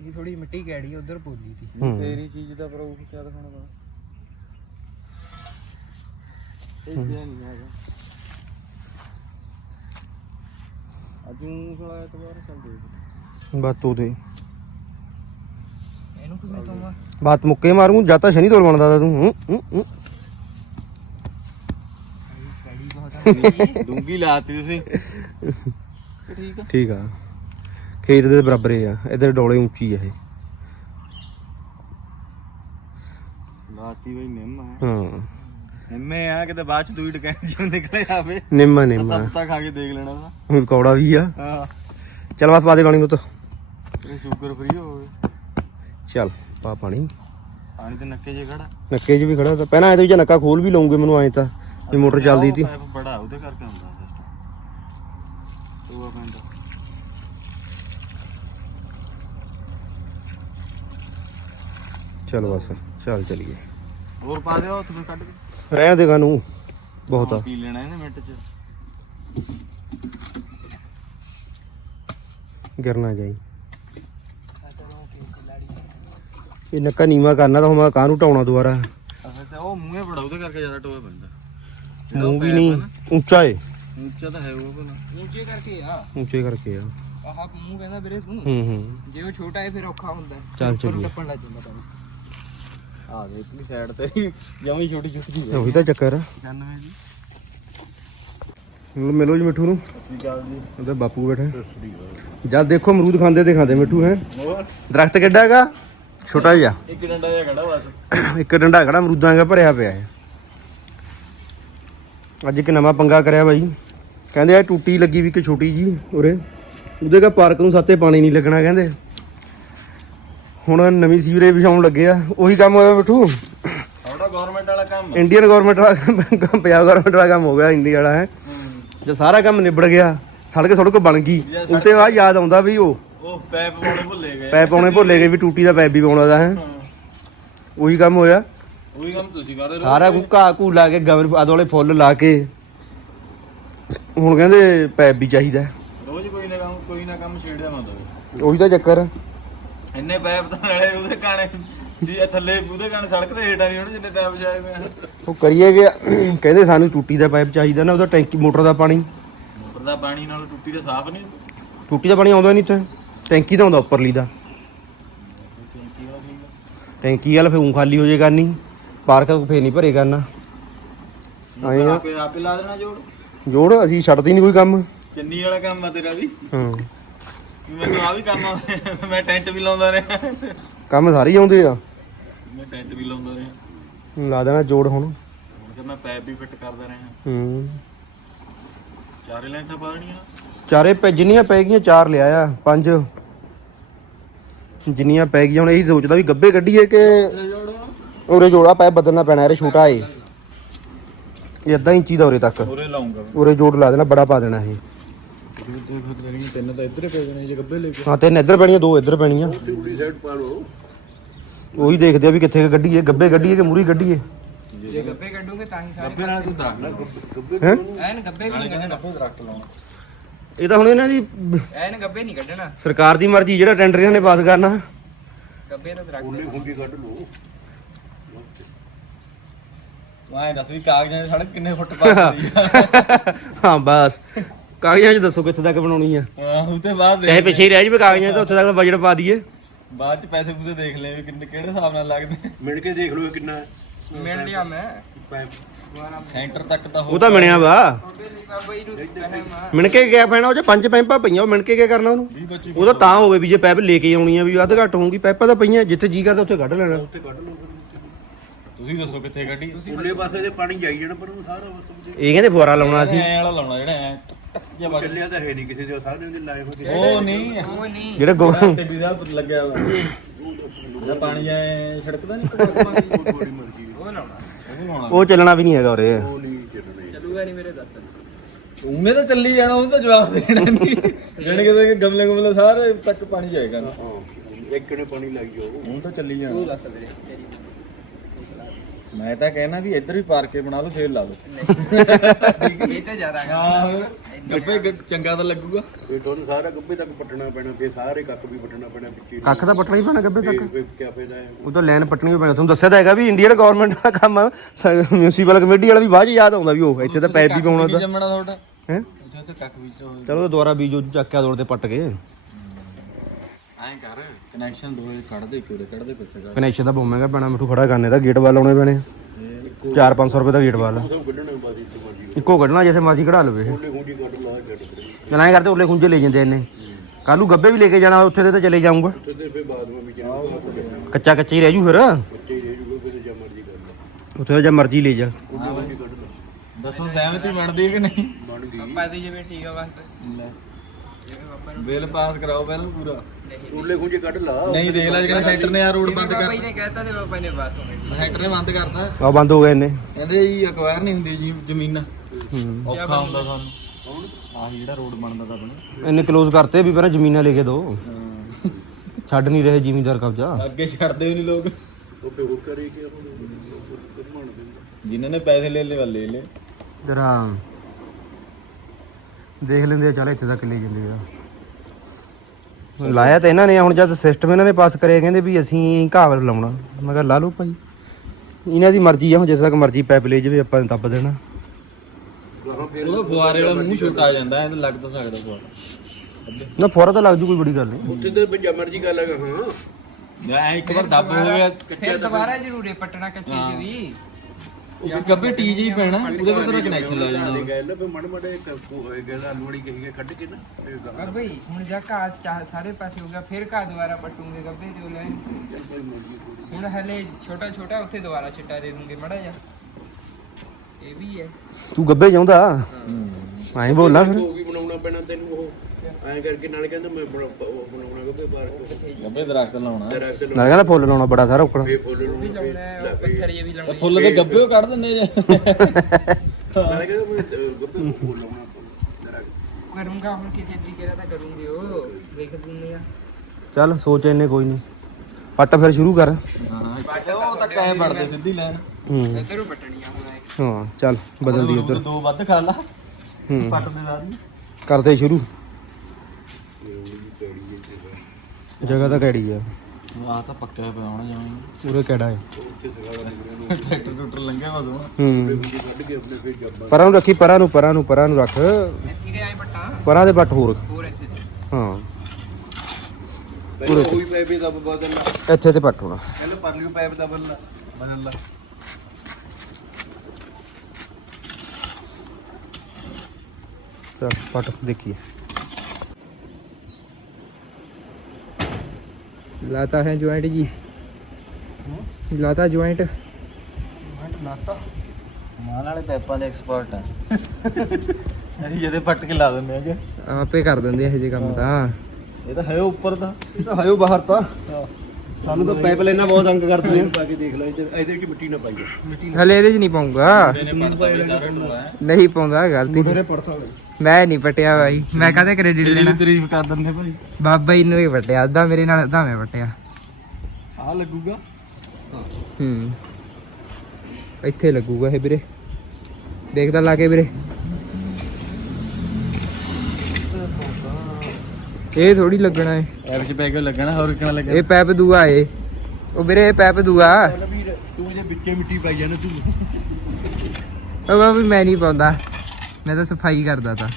ਇਹ ਥੋੜੀ ਮਿੱਟੀ ਕੈੜੀ ਉਧਰ ਪੋਲੀ ਸੀ ਹੂੰ। ਤੇਰੀ ਚੀਜ਼ ਦਾ ਪ੍ਰੂਫ ਕਿਆ ਦਿਖਾਉਣਾ ਪੈਣਾ? ਇਹ ਨਹੀਂ ਹੈਗਾ। ਅਜੂ ਸਾਲਾ ਐਤਵਾਰ ਚੱਲ ਦੇ ਬਸ ਤੋ ਦੇ ਇਹਨੂੰ ਕਿਵੇਂ ਤੋਵਾਂ? ਬਾਤ ਮੁੱਕੇ ਮਾਰੂ ਜਾਂ ਤਾਂ ਸ਼ਨੀ ਤੋਲ ਬਣਦਾ ਤਾ ਤੂੰ। ਹੂੰ, ਹੂੰ, ਹੂੰ। ਕੈੜੀ ਬਹੁਤ ਆ। ਡੂੰਗੀ ਲਾਤੀ ਤੁਸੀਂ। ਠੀਕ ਆ। ਠੀਕ ਆ। ਖੇਤ ਦੇ ਬਰਾਬਰ ਹੀ ਆ। ਇਧਰ ਡੋਲੇ ਉੱਚੀ ਆ ਇਹ। ਲਾਤੀ ਬਈ ਨਿੰਮ ਆ। ਹਾਂ। ਨਿੰਮੇ ਆ ਕਿਤੇ ਬਾਅਦ ਚ ਦੂਈ ਡਕੈਨ ਜਿਉਂ ਨਿਕਲੇ ਆਵੇ। ਨਿੰਮਾ ਨਿੰਮਾ ਪੱਤਾ ਖਾ ਕੇ ਦੇਖ ਲੈਣਾ ਵਾ। ਹੁਣ ਕੌੜਾ ਵੀ ਆ। ਹਾਂ। ਚੱਲ ਬਸ ਪਾ ਦੇ ਪਾਣੀ ਮੁੱਤ ਇਹ ਸ਼ੂਗਰ ਫ੍ਰੀ ਹੋਵੇ ਚੱਲ ਪਾ ਪਾਣੀ। ਪਾਣੀ ਤੇ ਨੱਕੇ ਜੇ ਖੜਾ। ਨੱਕੇ 'ਚ ਵੀ ਖੜਾ ਤਾਂ ਪਹਿਲਾਂ ਇਹਦੇ ਵਿੱਚ ਨੱਕਾ ਖੋਲ ਵੀ ਲਵਾਂਗੇ ਮੈਨੂੰ ਐਂ ਤਾਂ ਵੀ ਮੋਟਰ ਚੱਲਦੀ ਤੀ। ਪਾਈਪ ਬੜਾ ਉਹਦੇ ਕਰਕੇ ਹੁੰਦਾ ਸਿਸਟਮ ਉਹ ਪੈਂਦਾ ਚੱਲ ਬਸ ਚੱਲ ਚਲੀਏ। ਹੋਰ ਪਾ ਦਿਓ ਤੁਸੀਂ ਕੱਢ ਕੇ। ਰਹਿਣ ਦੇ ਨੂੰ ਬਹੁਤ ਆ। ਪੀ ਲੈਣਾ ਇਹਨੇ ਮਿੰਟ ਚ। ਗਿਰਨਾ ਜਾਈ। ਇਹ ਨੱਕਾ ਨੀਵਾ ਕਰਨਾ ਤਾਂ ਹੁਣ ਮੈਂ ਕਾਹਨੂੰ ਢਾਉਣਾ ਦੁਬਾਰਾ? ਅਸਲ ਤੇ ਉਹ ਮੂੰਹੇ ਬੜਾ ਉਹਦੇ ਕਰਕੇ ਜ਼ਿਆਦਾ ਟੋਆ ਪੈਂਦਾ। ਮੂੰਹ ਵੀ ਨਹੀਂ ਉੱਚਾ ਏ। ਉੱਚਾ ਤਾਂ ਹੈ ਉਹ ਭਲਾ। ਨੀਚੇ ਕਰਕੇ ਆ। ਉੱਚੇ ਕਰਕੇ ਆ। ਆਹ ਮੂੰਹ ਕਹਿੰਦਾ ਵੀਰੇ ਤੂੰ। ਹੂੰ ਹੂੰ। ਜੇ ਉਹ ਛੋਟਾ ਹੈ ਫਿਰ ਔਖਾ ਹੁੰਦਾ। ਚੱਲ ਚੱਲੀਏ। ਟੱਪਣ ਲੱਗ ਜਾਂਦਾ ਪਾਣੀ ਆ ਦੇ ਇਤਨੀ ਸਾਈਡ ਤੇ ਜਮੀ ਛੋਟੀ ਛੋਟੀ ਜੀ ਉਹੀ ਤਾਂ ਚੱਕਰ ਆ। 96 ਜੀ ਹੁਣ ਮਿਲੋ ਜੀ ਮਿੱਠੂ ਨੂੰ। ਸਤਿ ਸ਼੍ਰੀ ਅਕਾਲ ਜੀ। ਉਹਦਾ ਬਾਪੂ ਬੈਠਾ। ਜਦ ਦੇਖੋ ਅਮਰੂਦ ਖਾਂਦੇ ਤੇ ਖਾਂਦੇ ਮਿੱਠੂ ਹੈ। ਹੋਰ? ਦਰਖਤ ਕਿੱਡਾ ਹੈਗਾ? ਛੋਟਾ ਜਿਹਾ। ਇੱਕ ਡੰਡਾ ਜਿਹਾ ਖੜਾ ਬਸ। ਇੱਕ ਡੰਡਾ ਖੜਾ ਅਮਰੂਦਾਂ ਦਾ ਭਰਿਆ ਪਿਆ ਹੈ। ਅੱਜ ਇੱਕ ਨਵਾਂ ਪੰਗਾ ਕਰਿਆ ਬਾਈ। ਕਹਿੰਦੇ ਆ ਟੂਟੀ ਲੱਗੀ ਵੀ ਕਿ ਛੋਟੀ ਜੀ ਉਰੇ। ਉਹਦੇ ਕਾ ਪਾਰਕ ਨੂੰ ਸਾਤੇ ਪਾਣੀ ਨਹੀਂ ਲੱਗਣਾ ਕਹਿੰਦੇ। ਹੁਣ ਨਵੀਂ ਸੀਵਰੇਜ ਵਿਛਾਉਣ ਲੱਗੇ ਆ। ਉਹੀ ਕੰਮ ਹੋਇਆ ਮਿੱਠੂ। ਸਾਡਾ ਗਵਰਨਮੈਂਟ ਵਾਲਾ ਕੰਮ ਆ। ਇੰਡੀਅਨ ਗਵਰਨਮੈਂਟ ਵਾਲਾ ਕੰਮ, ਪੰਜਾਬ ਗਵਰਨਮੈਂਟ ਵਾਲਾ ਕੰਮ ਹੋ ਗਿਆ ਇੰਡੀਆ ਵਾਲਾ ਹੈ। ਜੇ ਸਾਰਾ ਕੰਮ ਨਿਬੜ ਗਿਆ ਸੜਕ ਸੜਕ ਬਣ ਗਈ। ਉੱਤੇ ਬਾਅਦ ਯਾਦ ਆਉਂਦਾ ਵੀ ਉਹ ਉਹ ਪੈਪ ਪਾਉਣੇ ਭੁੱਲੇ ਗਏ। ਪੈਪ ਪਾਉਣੇ ਭੁੱਲੇ ਗਏ ਵੀ ਟੂਟੀ ਦਾ ਪੈਪ ਵੀ ਪਾਉਣਾ ਦਾ ਹੈ। ਉਹੀ ਕੰਮ ਹੋਇਆ। ਉਹੀ ਕੰਮ ਤੁਸੀਂ ਕਰਦੇ ਰਹੋ ਸਾਰਾ ਕੁ ਘਾਹ ਘੂ ਲਾ ਕੇ ਗਮਰ ਆਦੋਲੇ ਫੁੱਲ ਲਾ ਕੇ ਹੁਣ ਕਹਿੰਦੇ ਪੈਪ ਵੀ ਚਾਹੀਦਾ ਹੈ। ਰੋਜ਼ ਕੋਈ ਨਾ ਕੰਮ ਕੋਈ ਨਾ ਕੰਮ ਛੇੜਿਆ ਮਾ ਦੋ ਉਹੀ ਤਾਂ ਚੱਕਰ ਆ। ਇੰਨੇ ਪੈਪ ਤਾਂ ਨਾਲੇ ਉਹਦੇ ਕਾਣੇ ਸੀ ਇਹ ਥੱਲੇ ਉਹਦੇ ਕਾਣੇ ਸੜਕ ਤੇ ਹੇਠਾਂ ਨਹੀਂ ਹੁਣ ਜਿੰਨੇ ਪੈਪ ਜਾਏ ਮੈਂ ਉਹ ਕਰੀਏ ਕਿ ਕਹਿੰਦੇ ਸਾਨੂੰ ਟੂਟੀ ਦਾ ਪੈਪ ਚਾਹੀਦਾ ਨਾ ਉਹਦਾ ਟੈਂਕੀ ਮੋਟਰ ਦਾ ਪਾਣੀ। ਮੋਟਰ ਦਾ ਪਾਣੀ ਨਾਲ ਟੁੱਟੀ ਤੇ ਸਾਫ਼ ਨਹੀਂ ਟੂਟੀ ਦਾ ਪਾਣੀ ਆਉਂਦਾ ਨਹੀਂ ਇੱਥੇ ਟੈਂਕੀ ਦਾ ਆਉਂਦਾ ਉੱਪਰਲੀ ਦਾ। ਟੈਂਕੀ ਵਾਲਾ ਠੀਕ ਆ ਟੈਂਕੀ ਵਾਲਾ ਫੇਰ ਊਂ ਖਾਲੀ ਹੋ ਜੇ ਕਰਨੀ ਪਾਰਕ ਫੇਰ ਨਹੀਂ ਭਰੇ ਕਰਨਾ ਆਏ ਆ। ਆਪੇ ਆਪੇ ਲਾ ਦੇਣਾ ਜੋੜ। ਜੋੜ ਅਸੀਂ ਛੱਡਦੇ ਨਹੀਂ ਕੋਈ ਕੰਮ। ਚੰਨੀ ਵਾਲਾ ਕੰਮ ਆ ਤੇਰਾ ਵੀ। ਹਾਂ। ਵੀ ਮੈਨੂੰ ਆ ਵੀ ਕੰਮ ਆਉਂਦੇ ਮੈਂ ਟੈਂਟ ਵੀ ਲਾਉਂਦਾ ਰਿਹਾ। ਕੰਮ ਸਾਰੇ ਹੀ ਆਉਂਦੇ ਆ? ਮੈਂ ਟੈਂਟ ਵੀ ਲਾਉਂਦਾ ਰਿਹਾ। ਲਾ ਦੇਣਾ ਜੋੜ ਹੁਣ। ਹੁਣ ਕਿ ਮੈਂ ਪੈਪ ਵੀ ਫਿੱਟ ਕਰਦਾ ਰਿਹਾ। ਹੂੰ। ਚਾਰੇ ਪੈ ਜਿੰਨੀਆਂ ਪੈ ਗਈਆਂ ਚਾਰ ਲਿਆ ਆ ਪੰਜ। ਜਿੰਨੀਆਂ ਪੈ ਗਈਆਂ ਹੁਣ ਇਹੀ ਸੋਚਦਾ ਵੀ ਗੱਬੇ ਕੱਢੀਏ ਕਿ ਉਰੇ ਜੋੜਾ ਪੈ ਬਦਲਣਾ ਪੈਣਾ ਇਹ ਛੋਟਾ ਏ। ਇਹ ਅੱਧਾ ਇੰਚੀ ਦਾ ਉਰੇ ਤੱਕ। ਉਰੇ ਲਾਉਂਗਾ। ਉਰੇ ਜੋੜ ਲਾ ਦੇਣਾ ਬੜਾ ਪਾ ਦੇਣਾ ਇਹ। ਤਿੰਨ ਤਾਂ ਇੱਧਰ ਪੈ ਜਾਣੇ ਜੇ ਗੱਬੇ ਲੈ ਕੇ। ਹਾਂ ਤਿੰਨ ਇੱਧਰ ਪੈਣੀਆਂ ਦੋ ਇੱਧਰ ਪੈਣੀਆਂ। ਉਹੀ ਦੇਖਦੇ ਆ ਵੀ ਕਿੱਥੇ ਗੱਡੀਏ ਗੱਬੇ ਗੱਡੀਏ ਕਿ ਮੂਰੀ ਗੱਡੀਏ ਜੇ ਗੱਬੇ ਕੱਢੂਗੇ ਤਾਂ ਹੀ ਸਾਰੇ ਗੱਬੇ ਨਾਲ ਤੂੰ ਦਰਖਤ ਹੈ? ਐਨ ਗੱਬੇ ਵੀ ਨਹੀਂ ਕੱਢਣਾ। ਗੱਬੇ ਦਰਖਤ ਲਾਉਣਾ। ਇਹ ਤਾਂ ਹੁਣ ਇਹਨਾਂ ਦੀ ਐਨ ਗੱਬੇ ਨਹੀਂ ਕੱਢਣਾ। ਸਰਕਾਰ ਦੀ ਮਰਜ਼ੀ ਜਿਹੜਾ ਟੈਂਡਰ ਇਹਨਾਂ ਨੇ ਪਾਸ ਕਰਨਾ। ਗੱਬੇ ਦਾ ਦਰਖਤ ਮੈਂ ਦੱਸ ਵੀ ਕਾਗਜ਼ਾਂ ਦੀ ਸੜਕ ਕਿੰਨੇ ਫੁੱਟ ਆ। ਹਾਂ ਬਸ। ਕਾਗਜ਼ਾਂ 'ਚ ਦੱਸੋ ਕਿੱਥੇ ਤੱਕ ਬਣਾਉਣੀ ਆ। ਹਾਂ ਉਹਦੇ ਬਾਅਦ ਚਾਹੇ ਪਿੱਛੇ ਹੀ ਰਹਿ ਜਾਵੇ ਕਾਗਜ਼ਾਂ 'ਚ ਤਾਂ ਉੱਥੇ ਤੱਕ ਬਜਟ ਪਾ ਦਈਏ। ਬਾਅਦ ਚ ਪੈਸੇ ਪੂਸੇ ਦੇਖ ਲੈ ਵੀ ਕਿੰਨੇ ਕਿਹੜੇ ਹਿਸਾਬ ਨਾਲ ਲੱਗਦੇ। ਮਿਣ ਕੇ ਦੇਖ ਲਓ ਕਿੰਨਾ। ਮਿਲ ਲਿਆ ਮੈਂ। ਸੈਂਟਰ ਤੱਕ ਤਾਂ ਉਹ ਤਾਂ ਮਿਣਿਆ ਵਾ। ਮਿਣ ਕੇ ਗਿਆ ਪੈਣਾ ਉਹ 'ਚ? ਪੰਜ ਪੈਂਪਾਂ ਪਈਆਂ ਉਹ ਮਿਣ ਕੇ ਕੀ ਕਰਨਾ ਉਹਨੂੰ? 20 25 ਉਹ ਤਾਂ ਤਾਂ ਹੋਵੇ ਵੀ ਜੇ ਪੈਪ ਲੈ ਕੇ ਆਉਣੀ ਆ ਵੀ ਅੱਧ ਘੱਟ ਹੋਊਗੀ ਪੈਪਾਂ ਤਾਂ ਪਈਆਂ ਜਿੱਥੇ ਜੀ ਕਰਦਾ ਉੱਥੇ ਕੱਢ ਲੈਣਾ। ਤੁਸੀਂ ਦੱਸੋ ਕਿੱਥੇ ਕੱਢੀ? ਉਰਲੇ ਪਾਸੇ ਦੇ ਪਾਣੀ ਜਾਈ ਜਾਣਾ ਪਰ ਉਹ ਸਾਰਾ ਇਹ ਕਹਿੰਦੇ ਫੁਆਰਾ ਲਾਉਣਾ ਸੀ ਐ ਵਾਲਾ ਲਾਉਣਾ ਜਿਹੜਾ ਐ। ਜਾਂ ਬਾਕੀ ਚੱਲਿਆ ਤਾਂ ਹੈ ਨਹੀਂ ਕਿਸੇ ਦੇ ਸਾਰੇ ਉਹਦੇ ਲਾਏ ਹੋਏ। ਉਹ ਨਹੀਂ। ਉਹ ਨਹੀਂ। ਜਿਹੜੇ ਗੋ ਟੱਡੀ ਦਾ ਲੱਗਿਆ ਹੋਇਆ। ਜਿਹੜਾ ਪਾਣੀ ਐ ਛੜਕਦਾ ਨਹੀਂ ਪਾਣੀ ਥੋੜੀ ਮਰਜ਼ੀ ਉਹ ਲਾਉਣਾ। ਉਹ ਲਾਉਣਾ। ਉਹ ਚੱਲਣਾ ਵੀ ਨਹੀਂ ਹੈਗਾ ਉਰੇ। ਉਹ ਨਹੀਂ ਚੱਲਣੇ। ਚੱਲੂਗਾ ਨਹੀਂ ਮੇਰੇ ਦੱਸ। ਉਹਨੇ ਤਾਂ ਚੱਲੀ ਜਾਣਾ ਉਹਨੂੰ ਤਾਂ ਜਵਾਬ ਦੇਣਾ ਨਹੀਂ। ਜਿਹੜੇ ਕਿਤੇ ਗਮਲੇ ਗੁਮਲੇ ਸਾਰੇ ਤੱਕ ਪਾਣੀ ਜਾਏਗਾ। ਹਾਂ ਇੱਕ ਨੇ ਪਾਣੀ ਲੱਗ ਜਾਓ ਹੁਣ ਤਾਂ ਚੱਲੀ ਤੂੰ ਜਾਣਾ ਦੱਸ ਵੀਰੇ ਤੇਰੀ ਮੈਂ ਤਾਂ ਕਹਿਣਾ ਵੀ ਇੱਧਰ ਵੀ ਪਾਰਕ ਕੇ ਬਣਾ ਲਓ ਫੇਰ ਲਾ ਲਓ। ਇਹ ਤਾਂ ਜ਼ਿਆਦਾ ਹਾਂ ਗੱਪੇ ਚੰਗਾ ਤਾਂ ਲੱਗੂਗਾ। ਇਹ ਦੋਨੋਂ ਸਾਰਾ ਗੱਬੇ ਤੱਕ ਪੱਟਣਾ ਪੈਣਾ ਫਿਰ ਸਾਰੇ ਕੱਖ ਵੀ ਪੱਟਣਾ ਪੈਣਾ ਵਿੱਚ ਕੱਖ ਤਾਂ ਪੱਟਣਾ ਹੀ ਪੈਣਾ ਗੱਬੇ ਤੱਕ। ਫਾਇਦਾ ਹੈ। ਉਹ ਤਾਂ ਲਾਈਨ ਪੱਟਣੀ ਵੀ ਪੈਣਾ। ਤੁਹਾਨੂੰ ਦੱਸਿਆ ਤਾਂ ਹੈਗਾ ਵੀ ਇੰਡੀਅਨ ਗਵਰਨਮੈਂਟ ਦਾ ਕੰਮ ਮਿਊਨਿਸਪਲ ਕਮੇਟੀ ਵਾਲਾ ਵੀ ਬਾਅਦ ਚ ਯਾਦ ਆਉਂਦਾ ਵੀ ਉਹ ਇੱਥੇ ਤਾਂ ਪੈਪ ਵੀ ਪਾਉਣਾ ਤਾਂ। ਜੰਮਣਾ ਤੁਹਾਡਾ। ਹੈ? ਚਲੋ ਦੁਬਾਰਾ ਬੀਜ ਚੱਕਿਆ ਤੋੜ ਤੇ ਪੱਟ ਕੇ ਐਂ ਕਰ ਕਨੈਕਸ਼ਨ ਦੋਏ ਕੱਢ ਦੇ ਕਿਉਂ ਕੱਢ ਦੇ ਕੁੱਤੇ ਕੱਢ ਕਨੈਕਸ਼ਨ ਤਾਂ ਬਹੁਤ ਮਹਿੰਗਾ ਪੈਣਾ ਮਿੱਠੂ ਖੜਾ ਕਰਨੇ ਦਾ ਗੇਟ ਵਾਲ ਲਾਉਣੇ ਪੈਣੇ 4-500 ਰੁਪਏ ਦਾ ਗੇਟ ਵਾਲ। ਇੱਕ ਮਰਜ਼ੀ ਇੱਕੋ ਕੱਢਣਾ ਜਿਵੇਂ ਮਰਜ਼ੀ ਕਢਾ ਲਵੇ। ਚਲ ਐਂ ਕਰਦੇ ਉਰਲੇ ਖੁੰਝੇ ਲੈ ਜਾਂਦੇ ਇਹਨੇ। ਕੱਲੂ ਗੱਬੇ ਵੀ ਲੈ ਕੇ ਜਾਣਾ ਉੱਥੇ ਤੇ ਤਾਂ ਚਲੇ ਜਾਊਂਗਾ। ਕੱਚਾ ਕੱਚਾ ਹੀ ਰਹਿ ਜੂ ਫਿਰ। ਉੱਥੇ ਜਾਂ ਮਰਜ਼ੀ ਲੈ। ਜਾ ਦੱਸੋ ਸਹਿਮਤੀ ਬਣਦੀ ਹੈ ਕਿ ਨਹੀਂ? ਬਣ ਗਈ ਪਾਪਾ ਦੀ ਜਿਵੇਂ ਠੀਕ ਆ ਬਸ। ਬਿੱਲ ਪਾਸ ਕਰਾਓ ਪਹਿਲਾਂ ਪੂਰਾ। ਉਰਲੇ ਖੁੰਝੇ ਕੱਢ ਲਾ। ਨਹੀਂ ਦੇਖ ਲੈ ਜਿਹੜਾ ਸੈਂਟਰ ਨੇ ਆ ਰੋਡ ਬੰਦ ਕਰ ਨੇ ਕਹਿਤਾ ਤੇ ਪਾਪਾ ਨੇ ਬਸ ਹੋਣੇ ਸੈਂਟਰ ਨੇ ਬੰਦ ਕਰਤਾ। ਆ ਬੰਦ ਹੋ ਗਏ ਇਹਨੇ ਕਹਿੰਦੇ ਜੀ ਅਕਵਾਇਰ ਨਹੀਂ ਹੁੰਦੀ ਜੀ ਜ਼ਮੀਨਾਂ। ਹੂੰ। ਔਖਾ ਹੁੰਦਾ ਸਾਨੂੰ ਆਹ ਜਿਹੜਾ ਰੋਡ ਬਣਦਾ ਤਾਂ ਆਪਣਾ। ਇਹਨੇ ਕਲੋਜ਼ ਕਰਤੇ ਵੀ ਪਹਿਲਾਂ ਜ਼ਮੀਨਾਂ ਲੈ ਕੇ ਦੋ। ਹਾਂ। ਛੱਡ ਨਹੀਂ ਰਹੇ ਜ਼ਿਮੀਂਦਾਰ ਕਬਜ਼ਾ। ਅੱਗੇ ਛੱਡਦੇ ਨਹੀਂ ਲੋਕ। ਉਹ ਫਿਰ ਉਹ ਕਰੇ ਕਿ ਜਿਨ੍ਹਾਂ ਨੇ ਪੈਸੇ ਲੈ ਲਏ ਲੈ ਲਏ। ਜਰਾ ਦੇਖ ਲੈਂਦੇ ਆ ਚੱਲ ਇੱਥੇ ਤੱਕ ਲੈ ਜਾਂਦੇ ਆ। ਲਾਇਆ ਤਾਂ ਇਹਨਾਂ ਨੇ ਹੁਣ ਜਦ ਸਿਸਟਮ ਇਹਨਾਂ ਨੇ ਪਾਸ ਕਰਿਆ ਕਹਿੰਦੇ ਵੀ ਅਸੀਂ ਘਾਵਰ ਲਾਉਣਾ। ਮੈਂ ਕਿਹਾ ਲਾ ਲਓ ਭਾਈ। ਇਹਨਾਂ ਦੀ ਮਰਜ਼ੀ ਆ ਹੁਣ ਜਿਸ ਤੱਕ ਮਰਜ਼ੀ ਪੈਪ ਲੈ ਜਾਵੇ ਆਪਾਂ ਨੇ ਦੱਬ ਦੇਣਾ। ਉਹਦਾ ਫੁਆਰੇ ਵਾਲਾ ਮੂੰਹ ਛੋਟਾ ਆ ਜਾਂਦਾ ਐ ਤਾਂ ਲੱਗ ਤਾਂ ਸਕਦਾ ਫੁਆਰਾ। ਨਾ ਫੋਰਾ ਤਾਂ ਲੱਗ ਜੂ ਕੋਈ ਬੜੀ ਗੱਲ ਨਹੀਂ। ਉੱਥੇ ਤੇ ਜਾਂ ਮਰਜ਼ੀ ਕਰ ਲਾਗਾ ਹਾਂ। ਐ ਇੱਕ ਵਾਰ ਦੱਬ ਹੋ ਗਿਆ ਫਿਰ ਦੁਬਾਰਾ ਜ਼ਰੂਰੀ ਪੱਟਣਾ ਕੱਚੇ ਚ ਵੀ। ਉਹ ਗੱਬੇ ਟੀਜ ਹੀ ਪੈਣਾ ਉਹਦੇ ਵਿੱਚ ਤੇਰਾ ਕਨੈਕਸ਼ਨ ਲੱਗ ਜਾਣਾ ਗੱਲ ਫਿਰ ਮੜ ਮੜੇ ਗੱਲ ਆਲੂ ਵਾਲੀ ਕਹੀ ਕੱਢ ਕੇ ਨਾ ਇਹ ਗੱਲ ਹੁਣ ਜਾ ਘਾਹ ਸਾਰੇ ਪਾਸੇ ਹੋ ਗਿਆ ਫਿਰ ਘਾਹ ਦੁਬਾਰਾ ਪੱਟੂਗੇ ਗੱਬੇ ਤੇ ਉਹ ਲੈ ਹੁਣ ਹਲੇ ਛੋਟਾ ਛੋਟਾ ਉੱਥੇ ਦੁਬਾਰਾ ਛਿੱਟਾ ਦੇ ਦੂੰਗੇ ਮੜਾ ਜਾ ਇਹ ਵੀ ਹੈ। ਤੂੰ ਗੱਬੇ ਜਾਉਂਦਾ? ਐਂ ਬੋਲਣਾ ਫਿਰ। ਉਹ ਵੀ ਬਣਾਉਣਾ ਪੈਣਾ ਤੈਨੂੰ ਉਹ। ਐਂ ਕਰਕੇ ਨਾਲ ਕਹਿੰਦਾ ਮੈਂ ਬਣਾ- ਉਹ ਬਣਾਉਣਾ ਕਿ ਪਾਰਕ ਗੱਬੇ ਦਰਖਤ ਲਾਉਣਾ। ਤੇਰਾ ਕਿ ਨਾਲ ਕਹਿੰਦਾ ਫੁੱਲ ਲਾਉਣਾ ਬੜਾ ਸਾਰਾ ਉੱਕਣਾ ਫੇ ਫੁੱਲ ਨੂੰ ਵੀ ਲਾਉਣਾ ਹੈ, ਉਹ ਪੱਥਰ ਜੇ ਵੀ ਤੇ ਲਾਉਣੇ ਫੁੱਲ ਦੇ ਗੱਬੇ ਉਹ ਕੱਢ ਦਿੰਦੇ ਜੇ। ਮੈਂ ਕਹਿੰਦਾ ਮੈਂ ਅਹ, ਗੱਭੇ ਨੂੰ ਫੁੱਲ ਲਾਉਣਾ ਤੇਰਾ ਕਰੂੰਗਾ ਹੁਣ ਕਿਸੇ ਤਰੀਕੇ ਦਾ ਤਾਂ ਕਰੂੰਗੇ ਉਹ ਦੇਖ ਦੂੰਗੇ ਆ। ਚੱਲ ਸੋਚ ਇੰਨੇ ਕੋਈ ਨਹੀਂ ਪੱਟ ਫਿਰ ਸ਼ੁਰੂ ਕਰ। ਹਾਂ ਉਹ ਤਾਂ ਕਾਇ ਵੜਦੇ ਸਿੱਧੀ ਲਾਈਨ। ਹੂੰ। ਇਧਰੋਂ ਪੱਟਣੀਆਂ ਹੁਣ ਇਹ। ਹਾਂ ਚੱਲ ਬਦਲਦੀ ਉਧਰ। ਦੋ ਵੱਧ ਖਾ ਲਾ। ਹੂੰ। ਪੱਟ ਦੇ ਸਾਰੀ। ਕਰਦੇ ਸ਼ੁਰੂ। ਜਗ੍ਹਾ ਤਾਂ ਕਿਹੜੀ ਆ? ਆ ਤਾਂ ਪੱਕਾ ਪਿਆ ਹੋਣਾ ਜਾਵਾਂ ਉਰੇ ਕਿਹੜਾ ਹੈ? ਟਰੈਕਟਰ ਟੁੱਟਰ ਲੰਘਿਆ ਵਾ ਸੋਹਣਾ ਹੂੰ। ਕੱਢ ਕੇ ਆਪਣੇ ਫੇਰ ਜੱਬਾ ਪਰਾਂ ਨੂੰ ਰੱਖੀ ਪਰਾਂ ਨੂੰ ਪਰਾਂ ਨੂੰ ਪਰਾਂ ਨੂੰ ਰੱਖ। ਆਏ ਪਰਾਂ ਦੇ ਪੱਟ ਹੋਰ। ਹੋਰ ਇੱਥੇ ਦੇ। ਹਾਂ ਉਹੀ ਪੈਪ ਦਾ ਬਦਲ ਲਾ। ਇੱਥੇ ਤੇ ਪੱਟ ਹੋਣਾ। ਕਹਿੰਦਾ ਪਰਲੀ ਪੈਪ ਦਾ ਬਦਲ ਲਾ ਬਦਲ ਲਾ। ਚੱਲ ਪੱਟ ਦੇਖੀਏ। लाता है ज्वाइंट जी लाता ज्वाइंट ਮਾਨ ਵਾਲੇ ਪੈਪਾਂ ਦੇ ਐਕਸਪਰਟ ਆ ਅਸੀਂ ਜਦੇ ਪੱਟ ਕੇ ਲਾ ਦਿੰਦੇ ਆਗੇ ਆਪੇ ਕਰ ਦਿੰਦੇ ਇਹ ਜੇ ਕੰਮ ਤਾਂ ਇਹ ਤਾਂ ਹੈ ਉੱਪਰ ਦਾ ਇਹ ਤਾਂ ਹਾਇਓ ਬਾਹਰ ਤਾਂ ਸਾਨੂੰ ਤਾਂ ਪਾਈਪ ਲਾਈਨਾਂ ਬਹੁਤ ਤੰਗ ਕਰਦੀਆਂ। ਪਾ ਕੇ ਦੇਖ ਲੈ ਇਹਦੇ ਇਹਦੇ ਵਿੱਚ ਮਿੱਟੀ ਨਾ ਪਾਈਏ ਹਲੇ ਇਹਦੇ ਚ ਨਹੀਂ ਪਾਉਂਗਾ ਨਹੀਂ ਪਾਉਂਦਾ ਗਲਤੀ ਸੀ। ਪੜਤਾ ਮੈਂ ਨਹੀਂ ਪਟਿਆ ਬਾਈ। ਮੈਂ ਕਾਹਦੇ ਕ੍ਰੈਡਿਟ ਲੈਣਾ? ਤਾਰੀਫ ਕਰ ਦਿੰਦੇ ਭਾਈ। ਬਾਬਾ ਜੀ ਨੂੰ ਹੀ ਪਟਿਆ ਅੱਧਾ ਮੇਰੇ ਨਾਲ ਅੱਧਾ ਮੈਂ ਪਟਿਆ। ਆ ਲੱਗੂਗਾ? ਹੂੰ। ਇੱਥੇ ਲੱਗੂਗਾ ਇਹ ਵੀਰੇ। ਦੇਖਦਾ ਲਾ ਕੇ ਵੀਰੇ। ਇਹ ਥੋੜੀ ਲੱਗਣਾ ਹੈ ਐਪ ਚ ਪੈ ਕੇ ਲੱਗਣਾ ਹੋਰ ਕਿਹਨਾਂ ਲੱਗਣਾ? ਇਹ ਪੈਪ ਦੂਆ ਏ। ਉਹ ਵੀਰੇ ਇਹ ਪੈਪ ਦੂਆ। ਵੀਰ ਤੂੰ ਜੇ ਵਿੱਚੇ ਮਿੱਟੀ ਪਾਈ ਜਾਣਾ ਤੂੰ। ਉਹ ਬਾਬਾ ਮੈਂ ਨਹੀਂ ਪਾਉਂਦਾ। ਮੈਂ ਤਾਂ ਸਫ਼ਾਈ ਕਰਦਾ ਤਾ।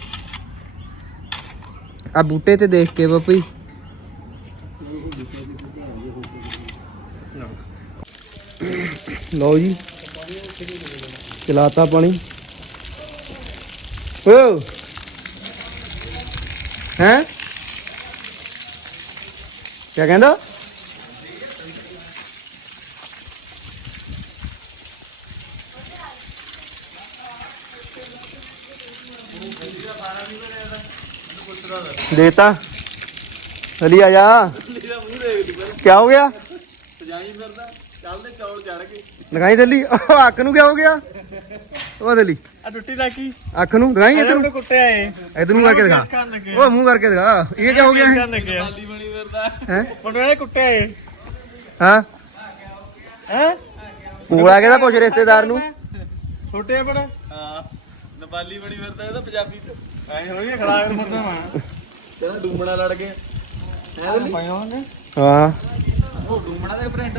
ਆ ਬੂਟੇ ਤੇ ਦੇਖ ਕੇ ਬਾਪੂ ਲਓ ਜੀ। ਚਲਾਤਾ ਪਾਣੀ। ਓ। ਹੈ? ਕਿਆ ਕਹਿੰਦਾ? ਦੇਤਾ। ਚਲੀ ਆ ਜਾ। ਕਿਆ ਹੋ ਗਿਆ? ਸਜਾਈ ਫਿਰਦਾ ਚੱਲਦੇ ਚੌਲ ਚੜ ਗਏ ਲਗਾਈ ਚੱਲੀ ਅੱਖ ਨੂੰ ਕਿਆ ਹੋ ਗਿਆ? ਉਹ ਚੱਲੀ ਆ ਟੁੱਟੀ ਲਾਕੀ ਅੱਖ ਨੂੰ। ਲਗਾਈ ਇਧਰ ਨੂੰ। ਕੁੱਟਿਆ ਏ। ਇਧਰ ਨੂੰ ਕਰਕੇ ਦਿਖਾ। ਉਹ ਮੂੰਹ ਕਰਕੇ ਦਿਖਾ। ਇਹ ਕਿਆ ਹੋ ਗਿਆ? ਹੈ? ਮੁੰਡੇ ਨੇ ਕੁੱਟਿਆ ਏ ਹਾਂ? ਹੈ? ਪੂਰਾ ਕਿਹਦਾ ਪੁੱਛ ਰਿਸ਼ਤੇਦਾਰ ਨੂੰ। ਛੋਟੇ ਬੜਾ। ਹਾਂ ਨੇਪਾਲੀ ਬਣੀ ਫਿਰਦਾ ਇਹਦਾ ਪੰਜਾਬੀ ਚ। ਐ ਹੋਈ ਖੜਾ ਕਰ ਮਤਲਬ ਆ ਕਹਿੰਦਾ ਡੂਮਣਾ ਲੜ ਗਿਆ। ਪਾਇਆ ਉਹਨੇ? ਹਾਂ। ਉਹ ਡੂਮਣਾ ਦੇ ਪ੍ਰਿੰਟ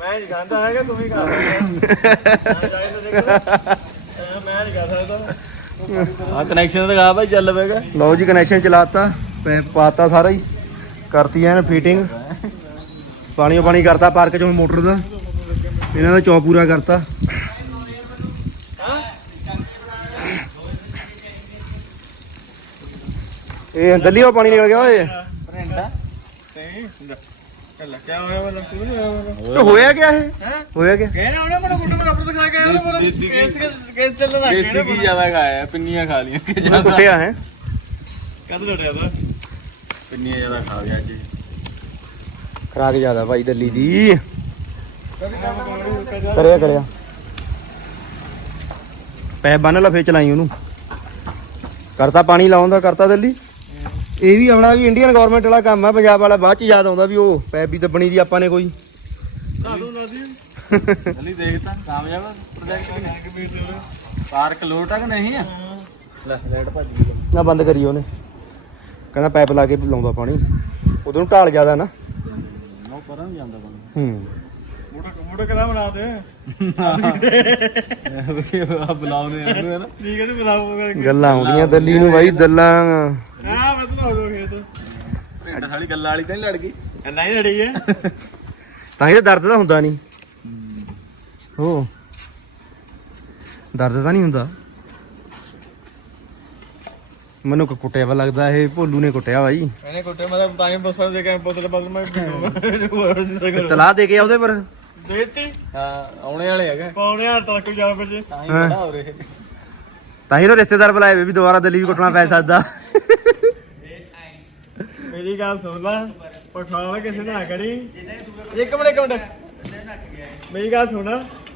ਮੈਂ ਨਹੀਂ ਹੈਗਾ ਤੂੰ ਹੀ ਖਾ ਸਕਦਾ ਮੈਂ ਦੇਖ ਮੈਂ ਨਹੀਂ ਖਾ ਸਕਦਾ। ਆ ਕਨੈਕਸ਼ਨ ਦਿਖਾ ਭਾਈ ਚੱਲ ਪਏਗਾ ਲਓ ਜੀ ਕਨੈਕਸ਼ਨ ਚਲਾਤਾ ਪਾਤਾ ਸਾਰਾ ਹੀ। ਕਰਤੀ ਐਨ ਫਿਟਿੰਗ ਪਾਣੀ ਪਾਣੀ ਕਰਤਾ ਪਾਰਕ ਚੋਂ ਮੋਟਰ ਦਾ। ਇਹਨਾਂ ਦਾ ਚੌ ਪੂਰਾ ਕਰਤਾ। ਇਹ ਦੱਲੀ ਉਹ ਪਾਣੀ ਨਿਕਲ ਗਿਆ ਓਏ। ਪ੍ਰਿੰਟ ਤੇ ਕੀ ਹੋਇਆ ਵਾਲਾ ਤੂੰ ਨਹੀਂ ਹੋਇਆ ਵਾਲਾ ਇਹ ਹੋਇਆ ਕਿਆ ਇਹ? ਹੈ? ਹੋਇਆ ਕਿਆ? ਕਹਿਣਾ ਉਹਨੇ ਮੈਨੂੰ ਗੁੱਟ ਮਰਾਪਰ ਦਿਖਾ ਕੇ ਆਇਆ ਦੇਸੀ- ਦੇਸੀ ਕੇਸ ਕੇਸ ਚੱਲਦਾ ਲੱਗ ਦੇਸੀ ਕੀ ਜ਼ਿਆਦਾ ਖਾਇਆ ਪਿੰਨੀਆਂ ਖਾ ਲੀਆਂ ਕਿ ਉਹ ਜ਼ਿਆਦਾ। ਕੁੱਟਿਆ ਹੈ। ਕਦ ਲੜਿਆ ਦਾ ਪਿੰਨੀਆਂ ਜ਼ਿਆਦਾ ਖਾ ਗਿਆ ਅੱਜ। ਖਰਾਕ ਜ਼ਿਆਦਾ ਭਾਈ ਦੱਲੀ ਦੀ। ਕਰਿਆ ਕਰਿਆ। ਪੈ ਬੰਨ ਲਾ ਫੇਰ ਚਲਾਈ ਉਹਨੂੰ। ਕਰਤਾ ਪਾਣੀ ਲਾਉਣ ਦਾ ਕਰਤਾ ਦਿੱਲੀ? ਇਹ ਵੀ ਆਉਣਾ ਵੀ ਇੰਡੀਅਨ ਗਵਰਨਮੈਂਟ ਵਾਲਾ ਕੰਮ ਆ ਪੰਜਾਬ ਵਾਲਾ ਬਾਅਦ ਚ ਯਾਦ ਆਉਂਦਾ ਵੀ ਉਹ ਪੈਪ ਵੀ ਦੱਬਣੀ ਦੀ ਆਪਾਂ ਨੇ ਕੋਈ। ਨਾ ਦੂੰ ਨਾ ਦੀ? ਜਲਦੀ ਦੇਖ ਤਾਂ ਕਾਮਯਾਬ ਪ੍ਰੋਜੈਕਟ ਪਾਰਕ ਲੋਟ ਆ ਕਿ ਨਹੀਂ ਆ? ਲੈ ਲੈਟ ਭੱਜ ਗਈ ਨਾ ਬੰਦ ਕਰੀ ਉਹਨੇ। ਕਹਿੰਦਾ ਪੈਪ ਲਾ ਕੇ ਲਾਉਂਦਾ ਪਾਣੀ। ਉਦੋਂ ਨੂੰ ਢਾਲ ਜ਼ਿਆਦਾ ਨਾ। ਨੋ ਪਰਾਂ ਨਹੀਂ ਜਾਂਦਾ ਬੰਦਾ ਹੂੰ। ਮੋਟਾ ਮੋਟਾ ਕਰਾ ਬਣਾ ਦੇ। ਆ ਬੁਲਾਉਨੇ ਨਾ। ਠੀਕ ਹੈ ਨਹੀਂ ਬਤਾਓ ਕਰਕੇ ਗੱਲਾਂ ਆਉਂਦੀਆਂ ਦਿੱਲੀ ਨੂੰ ਬਾਈ ਦੱਲਾਂ ਆ ਬਦਲਾ ਹੋ ਗਿਆ ਖੇਤ ਪਿੰਡ ਸਾਲੀ ਗੱਲਾਂ ਵਾਲੀ ਤਾਂ ਨਹੀਂ ਲੜ ਗਈ ਅੱਲਾ ਹੀ ਲੜੀ ਹੈ ਤਾਂ ਹੀ ਤਾਂ ਦਰਦ ਤਾਂ ਹੁੰਦਾ ਨਹੀਂ। ਹੋ। ਦਰਦ ਤਾਂ ਨਹੀਂ ਹੁੰਦਾ। ਮੈਨੂੰ ਕੋ ਕੁੱਟਿਆ ਵਾ ਲੱਗਦਾ ਇਹ ਭੋਲੂ ਨੇ ਕੁੱਟਿਆ ਬਾਈ ਮੈਨੇ ਕੋਟੇ ਮਤਲਬ ਤਾਂ ਹੀ ਬਸਾਂ ਦੇ ਕੇ ਬੋਤਲ ਬਦਲ ਮੈਂ ਤਲਾਹ ਦੇ ਕੇ ਆ ਉਹਦੇ ਪਰ। ਦੇਤੀ? ਹਾਂ ਆਉਣੇ ਵਾਲੇ ਹੈਗਾ। ਪੌਣੇ ਹਜ਼ਾਰ ਤੱਕ ਜਾ ਵਜੇ। ਤਾਂ ਹੀ ਹਾਂ। ਖੜਾ ਹੋ ਰਹੇ ਤਾਂ ਹੀ ਤਾਂ ਰਿਸ਼ਤੇਦਾਰ ਬੁਲਾਏ ਵੇ ਵੀ ਦੁਬਾਰਾ ਦਿੱਲੀ ਵੀ ਕੁੱਟਣਾ ਪੈ ਸਕਦਾ। ਮੇਰੀ ਗੱਲ ਸੁਣ ਲੈ ਪਖਾਲ ਕਿਸੇ ਨਾ ਕਰੀ ਇੱਕ ਮਿੰਟ ਇੱਕ ਮਿੰਟ। ਮੇਰੀ ਗੱਲ ਸੁਣ